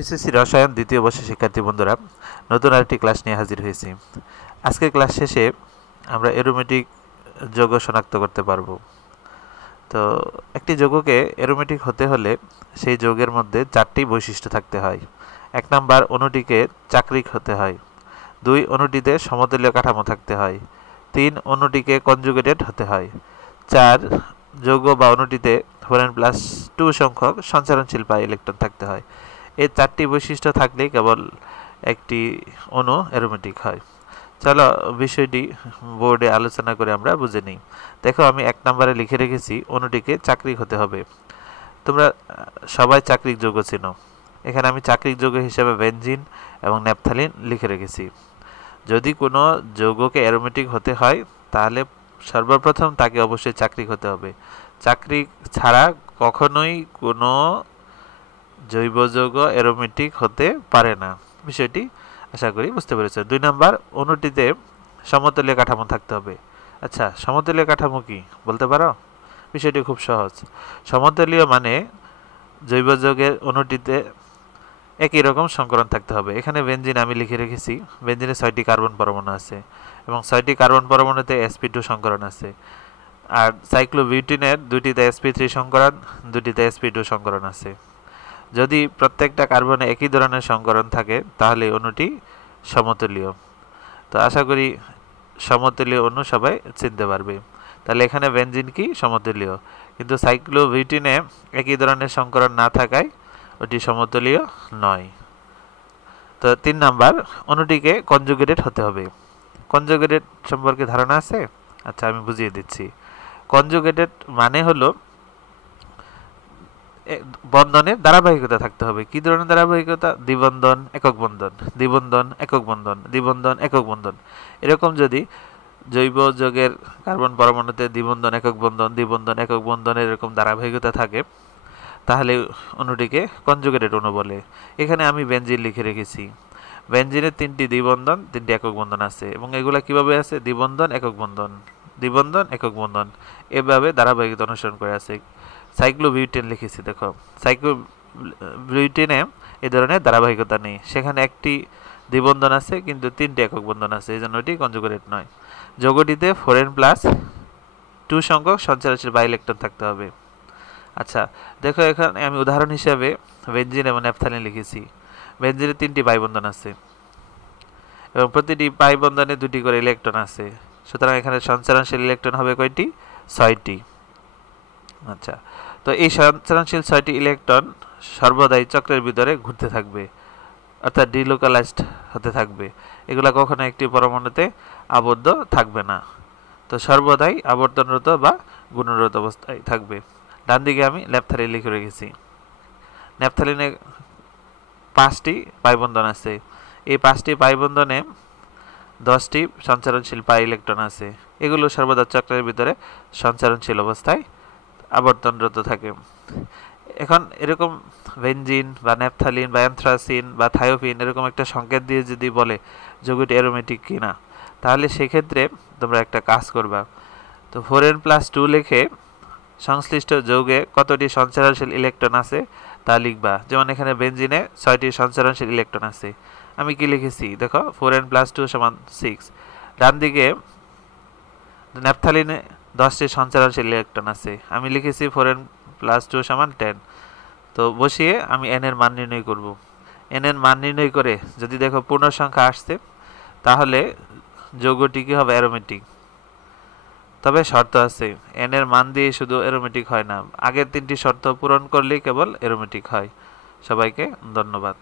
SSC রসায়ন দ্বিতীয় বর্ষের শিক্ষার্থী বন্ধুরা, নতুন আরেকটি ক্লাস নিয়ে হাজির হয়েছি। আজকের ক্লাস শেষে আমরা অ্যারোমেটিক যৌগ শনাক্ত করতে পারবো। তো একটি যৌগকে অ্যারোমেটিক হতে হলে সেই যৌগের মধ্যে 4টি বৈশিষ্ট্য থাকতে হয়। 1 নাম্বার, অণুটিকে চাক্রিক হতে হয়। 2, অণুটিতে সমতুল্য কাঠামো থাকতে হয়। 3, অণুটিকে কনজুগেটেড হতে হয়। 4, যৌগ বা অণুটিতে 4n+2 সংখ্যক সঞ্চারণশীল পাই ইলেকট্রন থাকতে হয়। এই 4টি বৈশিষ্ট্য থাকলেই কেবল একটি অণু অ্যারোমেটিক হয়। চলো বিষয়টি বোর্ডে আলোচনা করে আমরা বুঝে নিই। দেখো, আমি 1 নম্বরে লিখে রেখেছি অণুটিকে চাক্রিক হতে হবে। তোমরা সবাই চাক্রিক যৌগ চেনো। এখানে আমি চাক্রিক যৌগ হিসেবে বেনজিন এবং ন্যাপথালিন লিখে রেখেছি। যদি কোনো যৌগকে অ্যারোমেটিক হতে হয় তাহলে সর্বপ্রথম তাকে অবশ্যই চাক্রিক হতে হবে। চাক্রিক ছাড়া কখনোই কোনো জৈব যৌগ অ্যারোমেটিক হতে পারে না। বিষয়টি আশা করি বুঝতে পেরেছ। 2 নাম্বার, অণুটিতে সমতুল্য কাঠামো থাকতে হবে। আচ্ছা, সমতুল্য কাঠামো কি বলতে পারো? বিষয়টি খুব সহজ। সমতুল্য মানে জৈব যৌগের অণুটিতে একই রকম সংকরণ থাকতে হবে। এখানে বেনজিন আমি লিখে রেখেছি। বেনজিনে 6টি কার্বন পরমাণু আছে এবং 6টি কার্বন পরমাণুতে sp2 সংকরণ আছে। আর সাইক্লোবিউটিনের 2টিতে sp3 সংকরণ, 2টিতে sp2 সংকরণ আছে। যদি প্রত্যেকটা কার্বনে একই ধরনের সংকরণ থাকে তাহলে অণুটি সমতুল্য। তো আশা করি সমতুল্য অণু সবাই চিনতে পারবে। তাহলে এখানে বেনজিন কি সমতুল্য, কিন্তু সাইক্লোবিউটিনে একই ধরনের সংকরণ না থাকায় ওটি সমতুল্য নয়। তো 3 নাম্বার, অণুটিকে কনজুগেটেড হতে হবে। কনজুগেটেড সম্পর্কে ধারণা আছে? আচ্ছা, আমি বুঝিয়ে দিচ্ছি। কনজুগেটেড মানে হলো বন্ধনের ধারাবাহিকতা থাকতে হবে। কি ধরনের ধারাবাহিকতা? দ্বিবন্ধন, একক বন্ধন, দ্বিবন্ধন, একক বন্ধন, দ্বিবন্ধন, একক বন্ধন। এরকম যদি জৈব যৌগের কার্বন পরমাণুতে দ্বিবন্ধন, একক বন্ধন, দ্বিবন্ধন, একক বন্ধনের এরকম ধারাবাহিকতা থাকে তাহলে অণুটিকে কনজুগেটেড অণু বলে। এখানে আমি বেনজিন লিখে রেখেছি। বেনজিনের 3টি দ্বিবন্ধন, 3টি একক বন্ধন আছে এবং এগুলা কিভাবে আছে? দ্বিবন্ধন, একক বন্ধন, দ্বিবন্ধন, একক বন্ধন, এভাবে ধারাবাহিকতা অনুসরণ করে আছে। সাইক্লোবিউটেন লিখেছি। দেখো, সাইক্লোবিউটেনে এই ধরনের ধারাবাহিকতা নেই। সেখানে একটি দ্বিবন্ধন আছে কিন্তু 3টি একক বন্ধন আছে, এই জন্য এটি কনজুগেটেড নয়। যৌগটিতে 4n+2 সংখ্যক সঞ্চারনশীল বাই ইলেকট্রন থাকতে হবে। আচ্ছা, দেখো এখানে আমি উদাহরণ হিসাবে বেনজিন এবং ন্যাপথালিন লিখেছি। বেনজিনে 3টি বাই বন্ধন আছে এবং প্রতিটি বাই বন্ধনে 2টি করে ইলেকট্রন আছে। সুতরাং এখানে সঞ্চারনশীল ইলেকট্রন হবে কয়টি? 6টি। আচ্ছা, তো এই সঞ্চারনশীল 6টি ইলেকট্রন সর্বদাই চক্রের ভিতরে ঘুরতে থাকবে, অর্থাৎ ডিলোকালাইজড হতে থাকবে। এগুলা কখনো একটি পরমাণুতে আবদ্ধ থাকবে না। তো সর্বদাই আবর্তনরত বা গুণরত অবস্থায় থাকবে। ডান দিকে আমি ন্যাপথালিন লিখে রেখেছি। ন্যাপথালিনে 5টি পাই বন্ধন আছে। এই 5টি পাই বন্ধনে 10টি সঞ্চারনশীল পাই ইলেকট্রন আছে। এগুলো সর্বদা চক্রের ভিতরে সঞ্চারনশীল অবস্থায় আবর্তনরত থাকে। এখন এরকম বেনজিন বা ন্যাপথালিন বা অ্যানথ্রাসিন বা থায়োপিন এরকম একটা সংকেত দিয়ে যদি বলে যৌগটি অ্যারোমেটিক কিনা, তাহলে সেক্ষেত্রে তোমরা একটা কাজ করবা। তো 4n+2 লিখে সংশ্লিষ্ট যৌগে কতটি সঞ্চারনশীল ইলেকট্রন আছে তা লিখবা। যেমন এখানে বেনজিনে 6টি সঞ্চারনশীল ইলেকট্রন আছে। আমি কি লিখেছি? দেখো, 4n+2 = 6। ডান দিকে ন্যাপথালিনে 10টি সঞ্চারনশীল ইলেকট্রন আছে। আমি লিখেছি 4n+2 = 10। তো বসিয়ে আমি n এর মান নির্ণয় করব। n এর মান নির্ণয় করে যদি দেখো পূর্ণ সংখ্যা আসছে তাহলে যৌগটি কি হবে? অ্যারোমেটিক। তবে শর্ত আছে, n এর মান দিয়ে শুধু অ্যারোমেটিক হয় না, আগের 3টি শর্ত পূরণ করলেই কেবল অ্যারোমেটিক হয়। সবাইকে ধন্যবাদ।